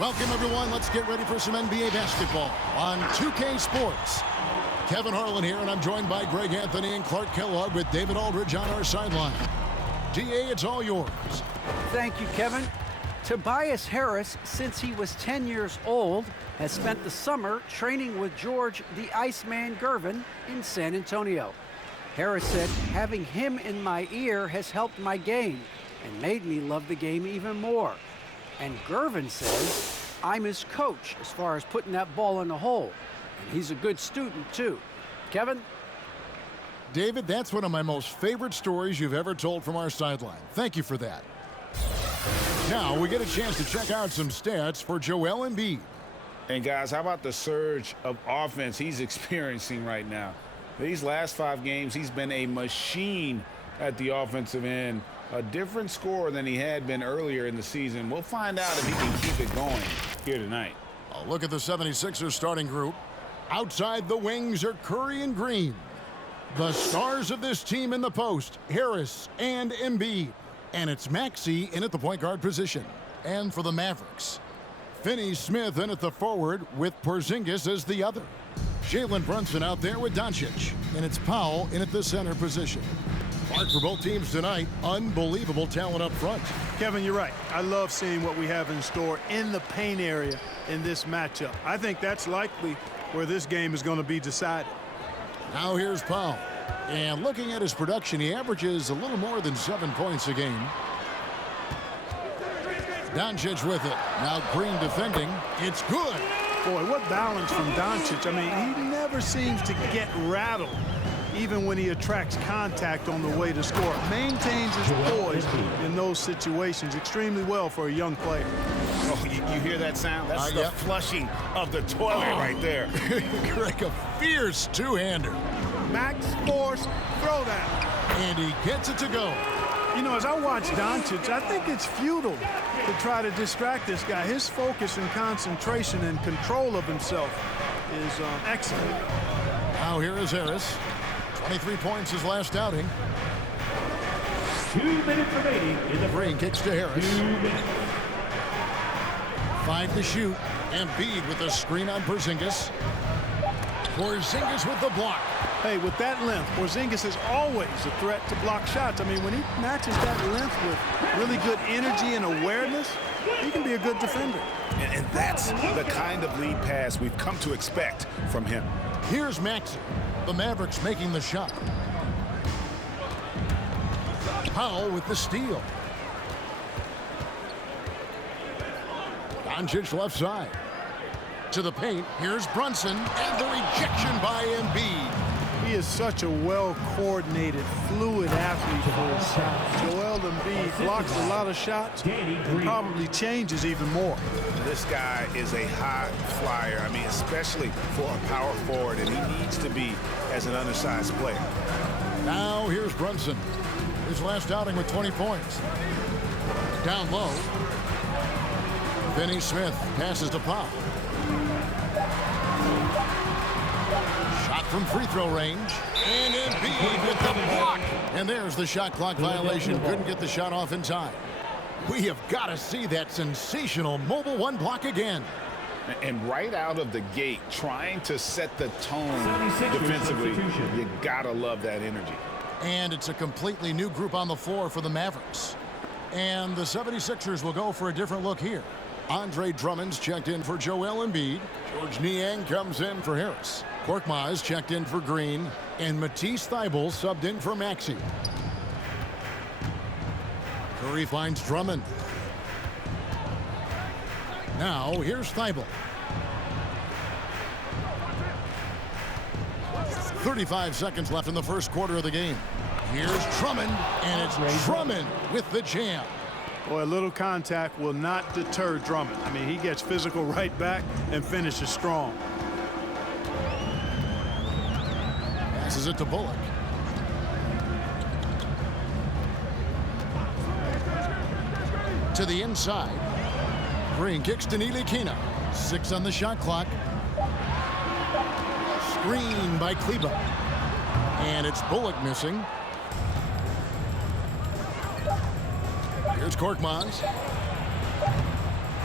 Welcome, everyone. Let's get ready for some NBA basketball on 2K Sports. Kevin Harlan here, and I'm joined by Greg Anthony and Clark Kellogg with David Aldridge on our sideline. DA, it's all yours. Thank you, Kevin. Tobias Harris, since he was 10 years old, has spent the summer training with George the Iceman Gervin in San Antonio. Harris said, having him in my ear has helped my game and made me love the game even more. And Gervin says, I'm his coach as far as putting that ball in the hole. And he's a good student, too. Kevin? David, that's one of my most favorite stories you've ever told from our sideline. Thank you for that. Now we get a chance to check out some stats for Joel Embiid. And guys, how about the surge of offense he's experiencing right now? These last 5 games, he's been a machine at the offensive end. A different scorer than he had been earlier in the season. We'll find out if he can keep it going here tonight. A look at the 76ers starting group. Outside the wings are Curry and Green. The stars of this team in the post, Harris and Embiid. And it's Maxey in at the point guard position. And for the Mavericks, Finney-Smith in at the forward with Porzingis as the other. Jalen Brunson out there with Doncic. And it's Powell in at the center position. Mark, for both teams tonight, unbelievable talent up front. Kevin, you're right. I love seeing what we have in store in the paint area in this matchup. I think that's likely where this game is going to be decided. Now here's Powell. And looking at his production, he averages a little more than 7 points a game. Doncic with it. Now Green defending. It's good. Boy, what balance from Doncic. I mean, he never seems to get rattled, even when he attracts contact on the way to score. Maintains his poise in those situations extremely well for a young player. Oh, you hear that sound? That's the flushing of the toilet right there. Greg, a fierce two-hander. Max Force throwdown. And he gets it to go. You know, as I watch Doncic, I think it's futile to try to distract this guy. His focus and concentration and control of himself is excellent. Now here is Harris. 23 points his last outing. 2 minutes remaining in the Green kicks to Harris. 2 minutes. 5 to shoot. Embiid with the screen on Porzingis. Porzingis with the block. Hey, with that length, Porzingis is always a threat to block shots. I mean, when he matches that length with really good energy and awareness, he can be a good defender. And that's the kind of lead pass we've come to expect from him. Here's Maxey. The Mavericks making the shot. Powell with the steal. Doncic left side. To the paint. Here's Brunson. And the rejection by Embiid. He is such a well-coordinated, fluid athlete for his size. Joel Embiid blocks a lot of shots and probably changes even more. This guy is a high flyer. I mean, especially for a power forward, and he needs to be as an undersized player. Now here's Brunson. His last outing with 20 points. Down low. Finney-Smith passes to Powell. Shot from free throw range. And Embiid with the block. And there's the shot clock violation. Couldn't get the shot off in time. We have got to see that sensational mobile one block again. And right out of the gate, trying to set the tone defensively, you got to love that energy. And it's a completely new group on the floor for the Mavericks. And the 76ers will go for a different look here. Andre Drummond's checked in for Joel Embiid. George Niang comes in for Harris. Korkmaz checked in for Green. And Matisse Thybulle subbed in for Maxey. Curry finds Drummond. Now here's Thybulle. 35 seconds left in the first quarter of the game. Here's Drummond, and it's Drummond with the jam. Boy, a little contact will not deter Drummond. I mean, he gets physical right back and finishes strong. Passes it to Bullock. To the inside. Green kicks to Ntilikina. 6 on the shot clock. Screen by Kleba. And it's Bullock missing. Here's Korkmaz.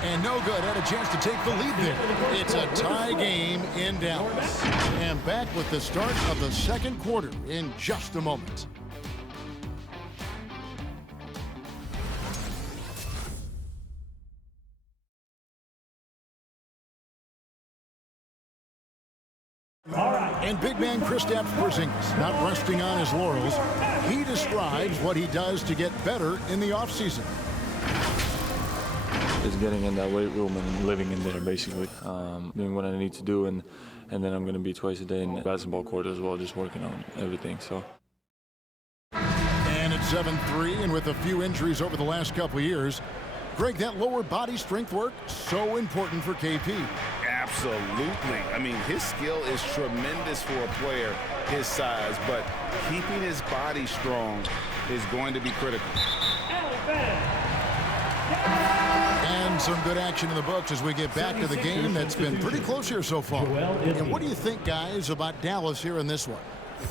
And no good. Had a chance to take the lead there. It's a tie game in Dallas. And back with the start of the second quarter in just a moment. And big man Kristaps Porzingis not resting on his laurels. He describes what he does to get better in the offseason. Just getting in that weight room and living in there, basically. Doing what I need to do, and then I'm going to be twice a day in the basketball court as well, just working on everything. So. And it's 7-3, and with a few injuries over the last couple of years, Greg, that lower body strength work, so important for KP. Absolutely. I mean, his skill is tremendous for a player his size, but keeping his body strong is going to be critical. And some good action in the books as we get back to the game that's been pretty close here so far. And what do you think, guys, about Dallas here in this one?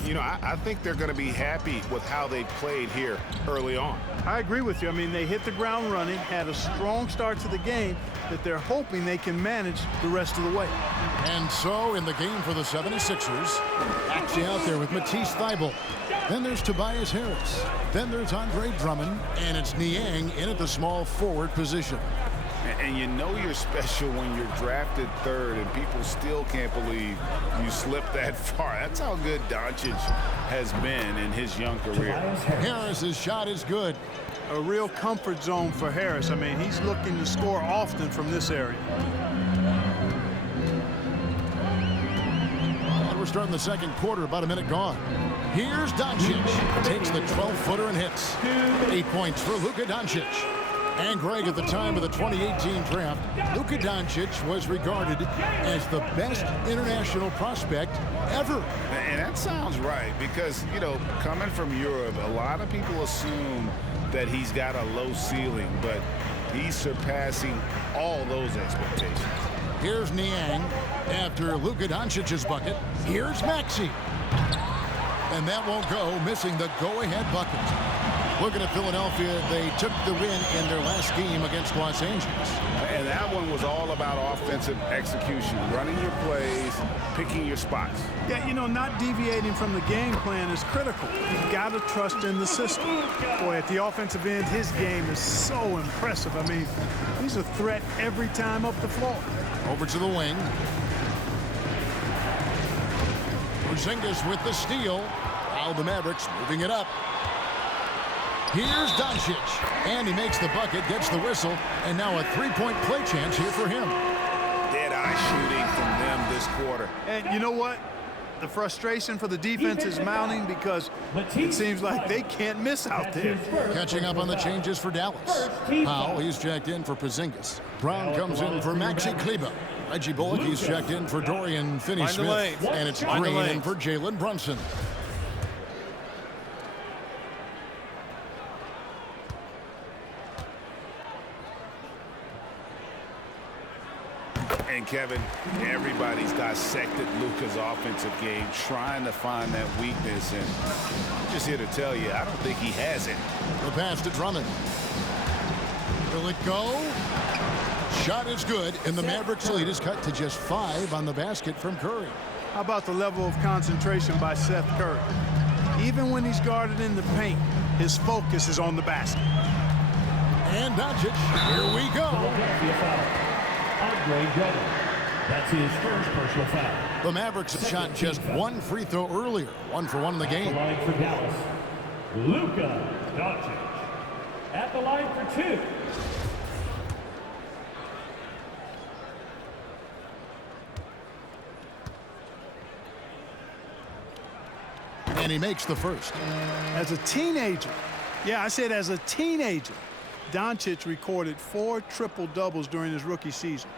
You know, I think they're going to be happy with how they played here early on. I agree with you. I mean, they hit the ground running, had a strong start to the game that they're hoping they can manage the rest of the way. And so in the game for the 76ers, actually out there with Matisse Thybulle. Then there's Tobias Harris. Then there's Andre Drummond. And it's Niang in at the small forward position. And you know you're special when you're drafted third and people still can't believe you slipped that far. That's how good Doncic has been in his young career. Harris's shot is good. A real comfort zone for Harris. I mean, he's looking to score often from this area. And we're starting the second quarter, about a minute gone. Here's Doncic. Takes the 12-footer and hits. 8 points for Luka Doncic. And Greg, at the time of the 2018 draft, Luka Doncic was regarded as the best international prospect ever. And that sounds right because, you know, coming from Europe, a lot of people assume that he's got a low ceiling, but he's surpassing all those expectations. Here's Niang after Luka Doncic's bucket. Here's Maxey. And that won't go, missing the go-ahead bucket. Looking at Philadelphia, they took the win in their last game against Los Angeles. And that one was all about offensive execution, running your plays, picking your spots. Yeah, you know, not deviating from the game plan is critical. You've got to trust in the system. Boy, at the offensive end, his game is so impressive. I mean, he's a threat every time up the floor. Over to the wing. Porzingis with the steal. Now the Mavericks moving it up. Here's Doncic, and he makes the bucket, gets the whistle, and now a three-point play chance here for him. Dead-eye shooting from them this quarter. And you know what? The frustration for the defense is mounting because it seems like they can't miss out there. Catching up on the changes for Dallas. Powell, he's checked in for Porzingis. Brown comes in for Maxi Kleber. Reggie Bullock, he's checked in for Dorian Finney-Smith. And it's Green in for Jalen Brunson. And Kevin, everybody's dissected Luka's offensive game, trying to find that weakness. And I'm just here to tell you, I don't think he has it. The pass to Drummond. Will it go? Shot is good, and the Mavericks lead is cut to just 5 on the basket from Curry. How about the level of concentration by Seth Curry? Even when he's guarded in the paint, his focus is on the basket. And Doncic, here we go. That's his first personal foul. The Mavericks have shot just 1 free throw earlier, 1 for 1 in the game. At the line for Dallas, Luka Doncic. At the line for 2. And he makes the first. As a teenager, yeah, I said as a teenager, Doncic recorded 4 triple-doubles during his rookie season.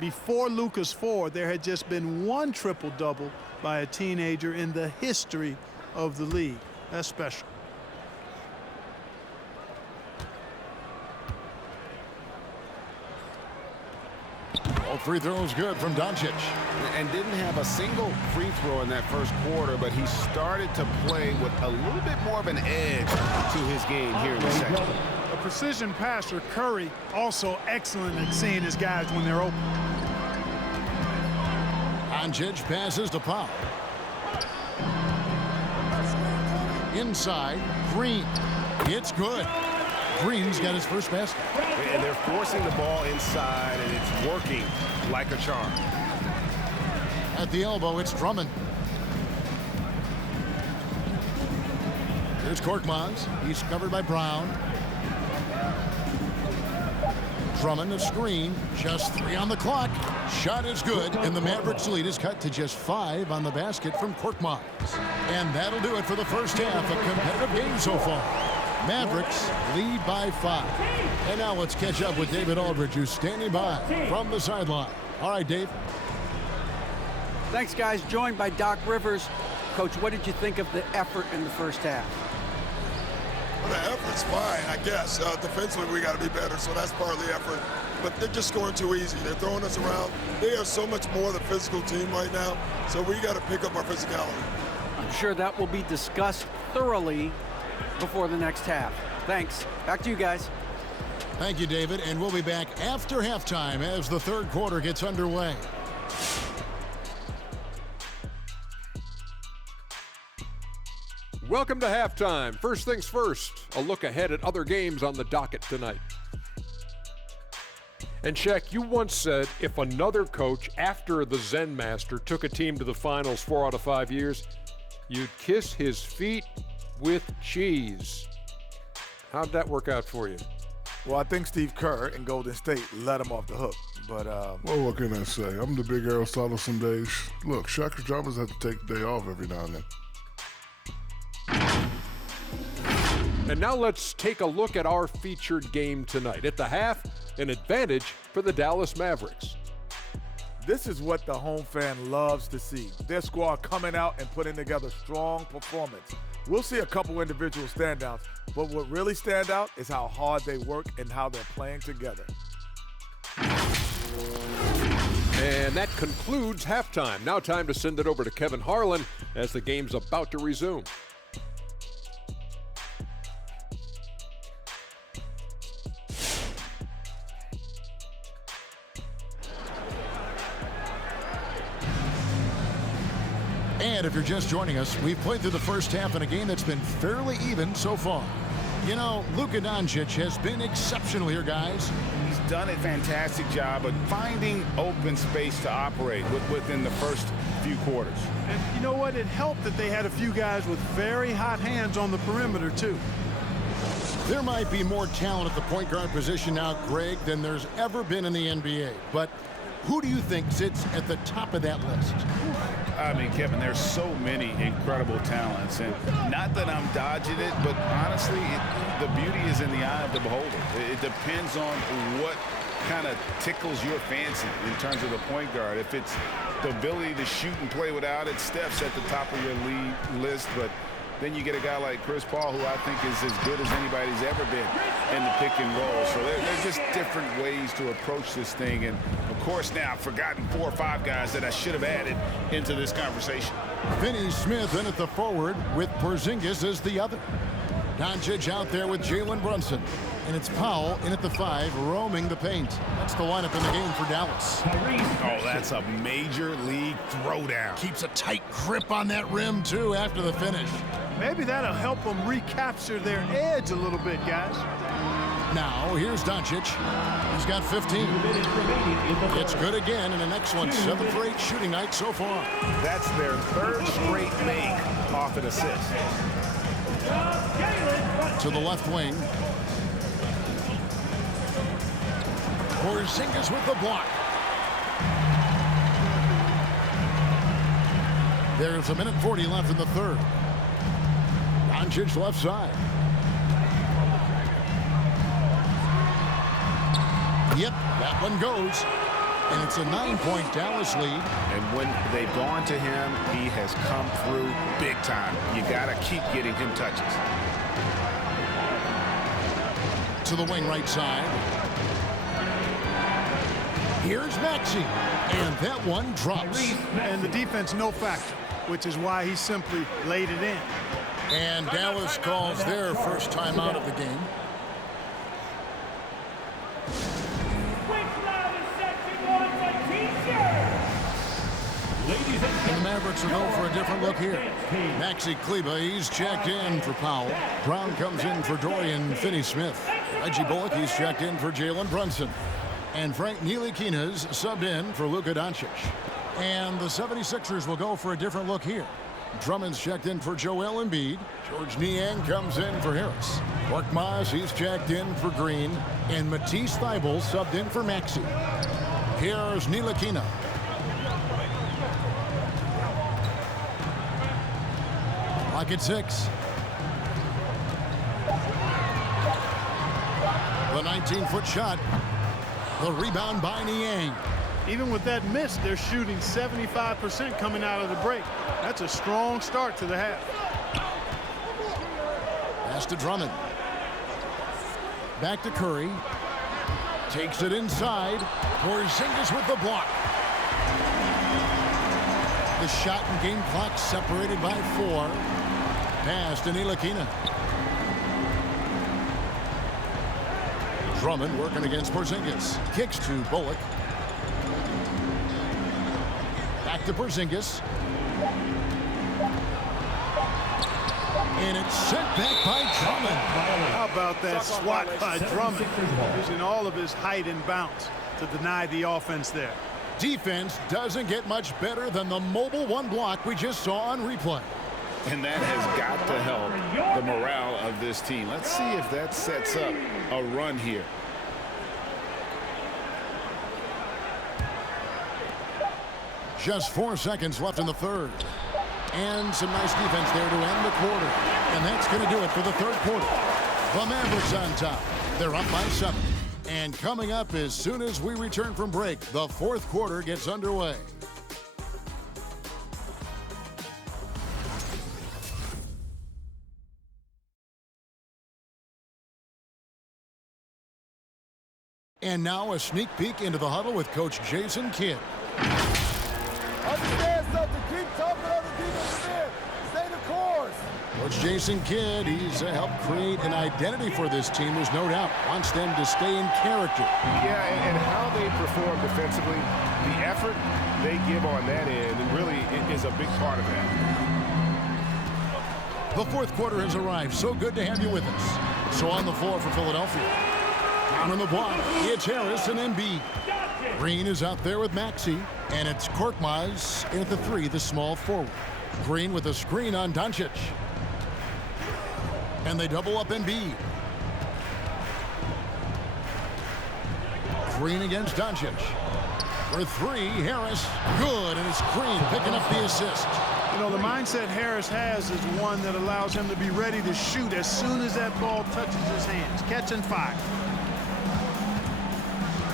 Before Luka's 4, there had just been 1 triple-double by a teenager in the history of the league. That's special. All free throws good from Doncic. And didn't have a single free throw in that first quarter, but he started to play with a little bit more of an edge to his game here in the second. precision passer, Curry, also excellent at seeing his guys when they're open. Doncic passes to Powell. Inside, Green. It's good. Green's got his first basket. And they're forcing the ball inside, and it's working like a charm. At the elbow, it's Drummond. Here's Korkmaz. He's covered by Brown. Drummond, a screen. Just 3 on the clock. Shot is good, and the Mavericks lead is cut to just 5 on the basket from Korkmaz. And that'll do it for the first half. A competitive game so far. Mavericks lead by 5. And now let's catch up with David Aldridge, who's standing by from the sideline. All right, Dave. Thanks, guys. Joined by Doc Rivers. Coach, what did you think of the effort in the first half? Well, the effort's fine, I guess. Defensively, we got to be better, so that's part of the effort. But they're just scoring too easy. They're throwing us around. They are so much more the physical team right now, so we got to pick up our physicality. I'm sure that will be discussed thoroughly before the next half. Thanks. Back to you guys. Thank you, David. And we'll be back after halftime as the third quarter gets underway. Welcome to halftime. First things first, a look ahead at other games on the docket tonight. And Shaq, you once said if another coach after the Zen Master took a team to the finals 4 out of 5 years, you'd kiss his feet with cheese. How'd that work out for you? Well, I think Steve Kerr in Golden State let him off the hook. But well, what can I say? I'm the big Aristotle some days. Look, Shaq and Jarvis have to take a day off every now and then. And now let's take a look at our featured game tonight. At the half, an advantage for the Dallas Mavericks. This is what the home fan loves to see. Their squad coming out and putting together strong performance. We'll see a couple individual standouts, but what really stand out is how hard they work and how they're playing together. And that concludes halftime. Now time to send it over to Kevin Harlan as the game's about to resume. And if you're just joining us, we've played through the first half in a game that's been fairly even so far. You know, Luka Doncic has been exceptional here, guys. He's done a fantastic job of finding open space to operate within the first few quarters. And you know what? It helped that they had a few guys with very hot hands on the perimeter, too. There might be more talent at the point guard position now, Greg, than there's ever been in the NBA. But who do you think sits at the top of that list? I mean, Kevin, there's so many incredible talents, and not that I'm dodging it, but honestly, the beauty is in the eye of the beholder. It depends on what kind of tickles your fancy in terms of the point guard. If it's the ability to shoot and play without it, Steph's at the top of your league list, but then you get a guy like Chris Paul, who I think is as good as anybody's ever been in the pick and roll. So there's just different ways to approach this thing. And, of course, now I've forgotten 4 or 5 guys that I should have added into this conversation. Finney Smith in at the forward with Porzingis as the other. Doncic out there with Jalen Brunson. And it's Powell in at the 5, roaming the paint. That's the lineup in the game for Dallas. Oh, that's a major league throwdown. Keeps a tight grip on that rim, too, after the finish. Maybe that'll help them recapture their edge a little bit, guys. Now, here's Doncic. He's got 15. It's good again, and an excellent 7 for 8 shooting night so far. That's their 3rd straight make off an assist. To the left wing. Porzingis with the block. There's a minute 40 left in the third. Doncic left side. Yep, that one goes. And it's a 9-point Dallas lead. And when they've gone to him, he has come through big time. You got to keep getting him touches. To the wing right side. Here's Maxey. And that one drops. And the defense no factor, which is why he simply laid it in. And Dallas calls their first time out of the game. Mavericks will go for a different look here. Maxi Kleba, he's checked in for Powell. Brown comes in for Dorian Finney-Smith. Reggie Bullock, he's checked in for Jalen Brunson. And Frank Ntilikina's subbed in for Luka Doncic. And the 76ers will go for a different look here. Drummond's checked in for Joel Embiid. George Niang comes in for Harris. Korkmaz, he's checked in for Green. And Matisse Thybulle subbed in for Maxey. Here's Ntilikina. Clock at 6. The 19-foot shot. The rebound by Niang. Even with that miss, they're shooting 75% coming out of the break. That's a strong start to the half. Pass to Drummond. Back to Curry. Takes it inside. Porzingis with the block. The shot and game clock separated by 4. Pass to Ntilikina. Drummond working against Porzingis. Kicks to Bullock. Back to Porzingis. And it's sent back by Drummond. How about that swat by Drummond, using all of his height and bounce to deny the offense there. Defense doesn't get much better than the mobile one block we just saw on replay. And that has got to help the morale of this team. Let's see if that sets up a run here. Just 4 seconds left in the third. And some nice defense there to end the quarter. And that's going to do it for the third quarter. The Mavericks on top. They're up by 7. And coming up as soon as we return from break, the fourth quarter gets underway. And now a sneak peek into the huddle with Coach Jason Kidd. Understand something. Keep talking on the defensive end. Stay the course. Coach Jason Kidd, he's helped create an identity for this team. There's no doubt. Wants them to stay in character. Yeah, and how they perform defensively, the effort they give on that end, really is a big part of that. The fourth quarter has arrived. So good to have you with us. So on the floor for Philadelphia. Down on the block, it's Harris and Embiid. Green is out there with Maxey, and it's Korkmaz in at the 3, the small forward. Green with a screen on Doncic. And they double up Embiid. Green against Doncic. For 3, Harris. Good, and it's Green picking up the assist. You know, the mindset Harris has is one that allows him to be ready to shoot as soon as that ball touches his hands. Catch and fire.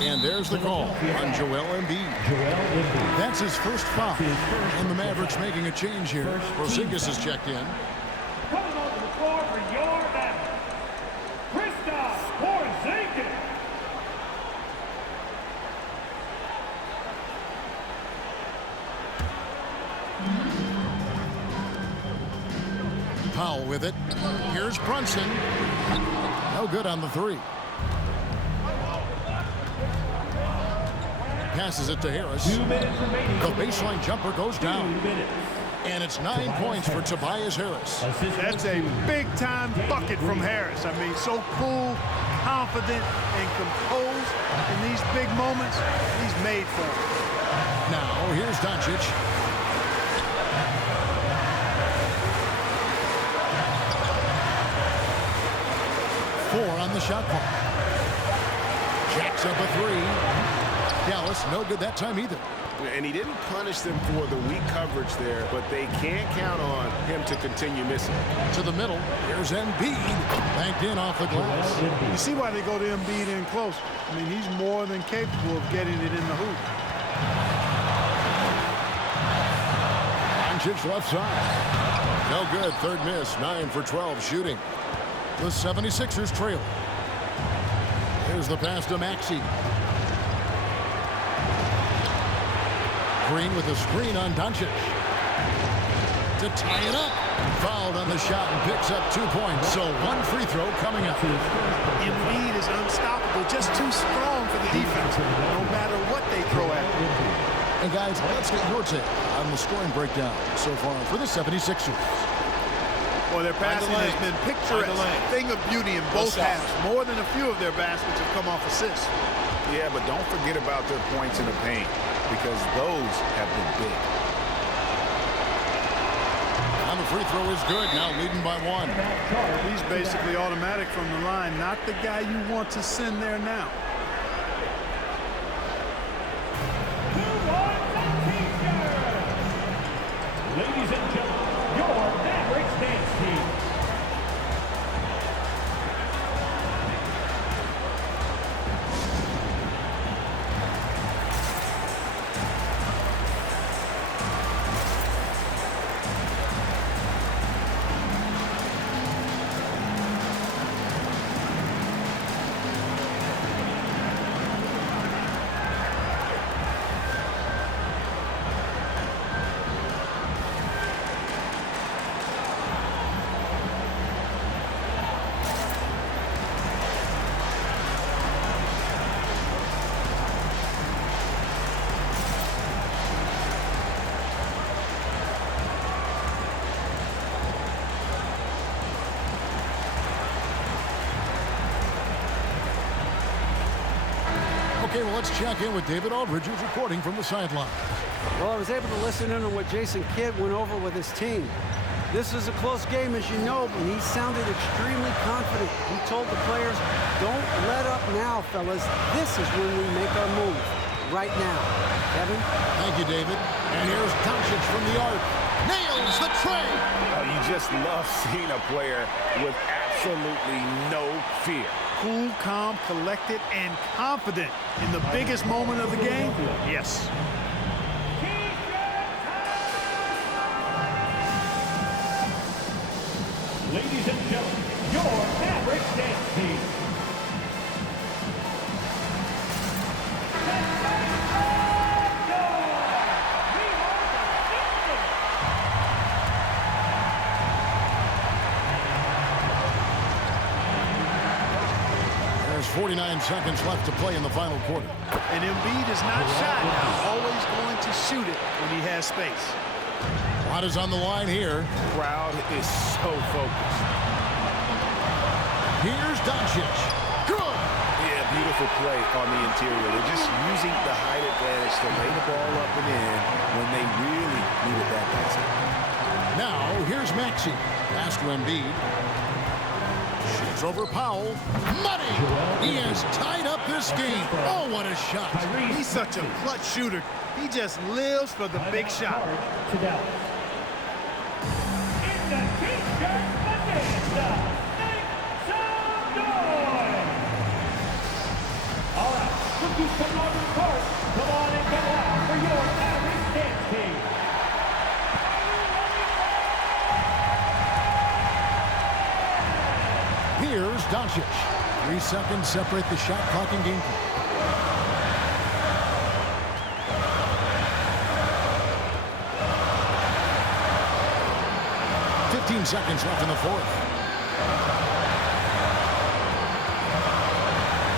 And there's the call on Joel Embiid. That's his first foul. And the Mavericks making a change here. Porzingis is checked in. Coming onto the floor for your Mavericks, Kristaps Porzingis. Powell with it. Here's Brunson. No good on the 3. Passes it to Harris. 2 minutes remaining. The baseline jumper goes down. 2 minutes. And it's 9 points for Tobias Harris. That's a big-time bucket from Harris. I mean, so cool, confident, and composed in these big moments. He's made for it. Now, here's Doncic. Four on the shot clock. Jacks up a 3. Dallas, no good that time either. And he didn't punish them for the weak coverage there, but they can't count on him to continue missing. To the middle, here's Embiid. Banked in off the glass. You see why they go to Embiid in close. I mean, he's more than capable of getting it in the hoop. Doncic left side. No good, third miss, 9 for 12 shooting. The 76ers trail. Here's the pass to Maxey. Green with a screen on Doncic. To tie it up. Fouled on the shot and picks up 2 points. So 1 free throw coming up. Embiid is unstoppable, just too strong for the defense, no matter what they throw at him. And guys, let's get your take on the scoring breakdown so far for the 76ers. Well, their passing has been picturesque, a thing of beauty in both halves. More than a few of their baskets have come off assists. Yeah, but don't forget about their points in the paint, because those have been big. And the free throw is good, now leading by 1. He's basically automatic from the line, not the guy you want to send there now. Ladies and gentlemen, your Mavericks dance team. Okay, well, let's check in with David Aldridge, who's reporting from the sideline. Well, I was able to listen in on what Jason Kidd went over with his team. This is a close game, as you know, but he sounded extremely confident. He told the players, don't let up now, fellas. This is when we make our move. Right now. Kevin? Thank you, David. And here's Doncic from the arc. Nails the tray! Oh, you just love seeing a player with absolutely no fear. Cool, calm, collected, and confident in the biggest moment of the game? Yes. Ladies and gentlemen, your Mavericks dance team. There's 49 seconds left to play in the final quarter. And Embiid is not shy now, always going to shoot it when he has space. A lot is on the line here. Crowd is so focused. Here's Doncic. Good! Yeah, beautiful play on the interior. They're just using the height advantage to lay the ball up and in when they really needed that basket. Now, here's Maxey. Pass to Embiid. Shoots over Powell. Money! He has tied up this game. Oh, what a shot. He's such a clutch shooter. He just lives for the big shot. To Dallas. In the T-shirt bonanza, make some noise! All right, rookies come on the court. Come on and go out for your Mavericks dance team. Here's Doncic. 3 seconds separate the shot clock and game clock. Seconds left in the fourth.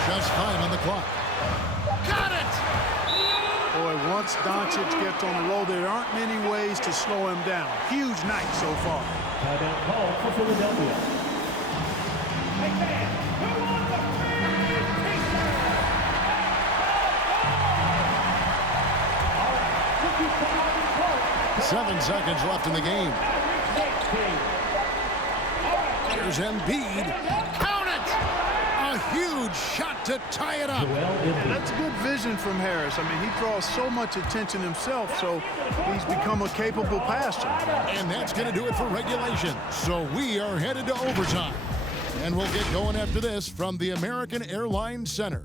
Just 5 on the clock. Got it! Boy, once Doncic gets on the roll, there aren't many ways to slow him down. Huge night so far. Timeout call for Philadelphia. Hey, man, who wants a free T-shirt? All right, rookies come on the court. 7 seconds left in the game. Here's Embiid. Count it! A huge shot to tie it up. And that's good vision from Harris. I mean, he draws so much attention himself, so he's become a capable passer. And that's going to do it for regulation. So we are headed to overtime. And we'll get going after this from the American Airlines Center.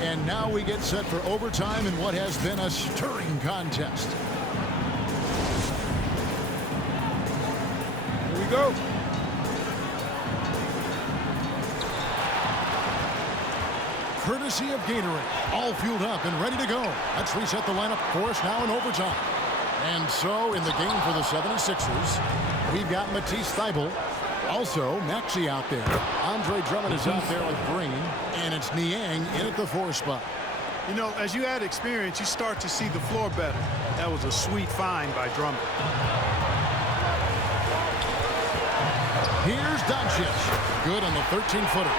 And now we get set for overtime in what has been a stirring contest. Here we go. courtesy of Gatorade. All fueled up and ready to go. Let's reset the lineup for us now in overtime. And so in the game for the 76ers, we've got Matisse Thybulle. Also, Maxey out there. Andre Drummond is out there with Green. And it's Niang in at the 4 spot. You know, as you add experience, you start to see the floor better. That was a sweet find by Drummond. Here's Doncic. Good on the 13-footer.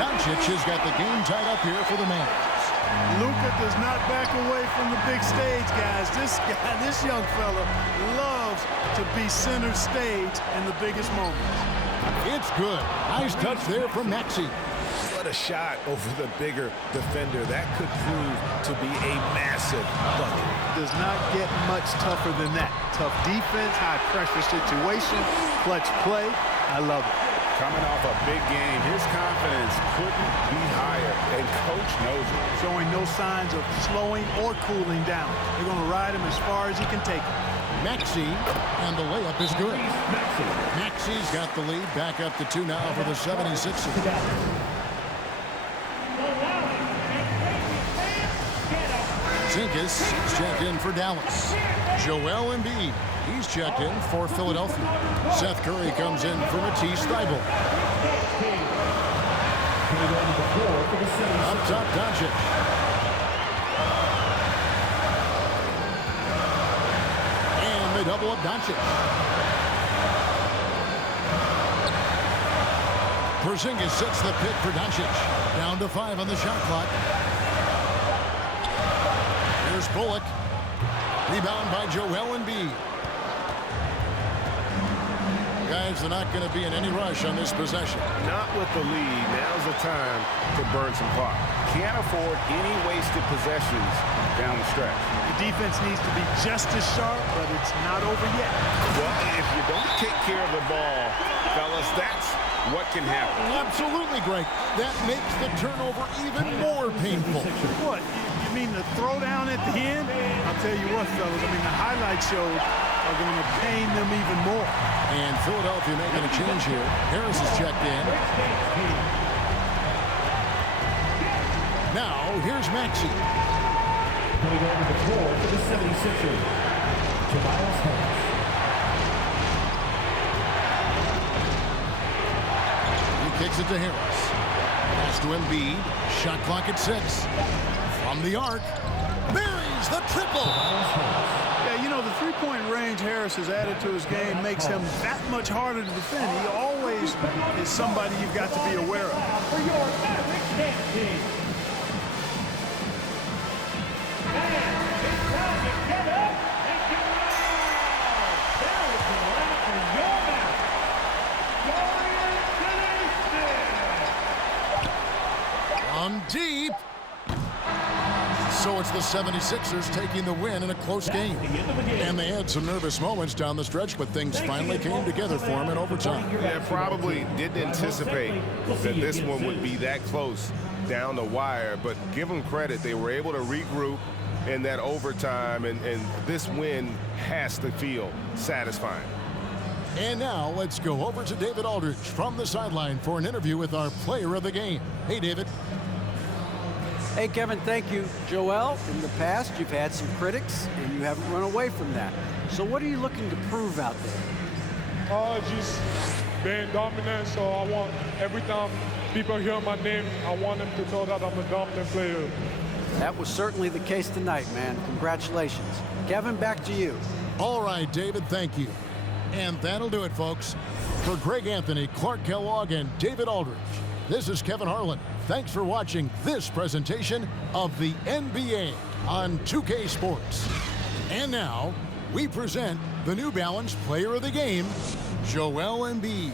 Doncic has got the game tied up here for the Mavericks. Luka does not back away from the big stage, guys. This young fella loves to be center stage in the biggest moments. It's good. Nice touch there from Maxey. What a shot over the bigger defender. That could prove to be a massive bucket. Does not get much tougher than that. Tough defense, high pressure situation, clutch play. I love it. Coming off a big game, his confidence couldn't be higher, and coach knows it. Showing no signs of slowing or cooling down. They're going to ride him as far as he can take him. Maxey, and the layup is good. Maxey's got the lead, back up to 2 now for the 76ers. Zinkas is checked in for Dallas. Joel Embiid, he's checked in for Philadelphia. Seth Curry comes in for Matisse Thybulle. Up top, Doncic. And they double up Doncic. Porzingis sets the pick for Doncic. Down to 5 on the shot clock. Here's Bullock. Rebound by Joel Embiid. Guys, they're not going to be in any rush on this possession. Not with the lead. Now's the time to burn some clock. Can't afford any wasted possessions down the stretch. The defense needs to be just as sharp, but it's not over yet. Well, if you don't take care of the ball, fellas, that's what can happen. Absolutely, Greg. That makes the turnover even more painful. What? You mean the throwdown at the end? I'll tell you what, fellas. I mean, the highlight shows are going to pain them even more. And Philadelphia making a change here. Harris is checked in. Now, here's Maxey. Coming over the floor for the 76ers, Tobias Harris. He kicks it to Harris. Pass to Embiid. Shot clock at 6. From the arc. Buries the triple. Yeah, you know, the three-point range Harris has added to his game makes him that much harder to defend. He always is somebody you've got to be aware of. For your Mavericks dance team. And it's time to get up and get out. There is the lineup for your Mavericks. On deep. So it's the 76ers taking the win in a close game. And they had some nervous moments down the stretch, but things finally came together for them in overtime. Yeah, probably didn't anticipate that this one would be that close down the wire, but give them credit. They were able to regroup in that overtime, and this win has to feel satisfying. And now let's go over to David Aldridge from the sideline for an interview with our player of the game. Hey, David. Hey, Kevin, thank you. Joel, in the past, you've had some critics, and you haven't run away from that. So what are you looking to prove out there? Just being dominant, so I want, every time people hear my name, I want them to know that I'm a dominant player. That was certainly the case tonight, man. Congratulations. Kevin, back to you. All right, David, thank you. And that'll do it, folks. For Greg Anthony, Clark Kellogg, and David Aldridge, this is Kevin Harlan. Thanks for watching this presentation of the NBA on 2K Sports. And now, we present the New Balance Player of the Game, Joel Embiid.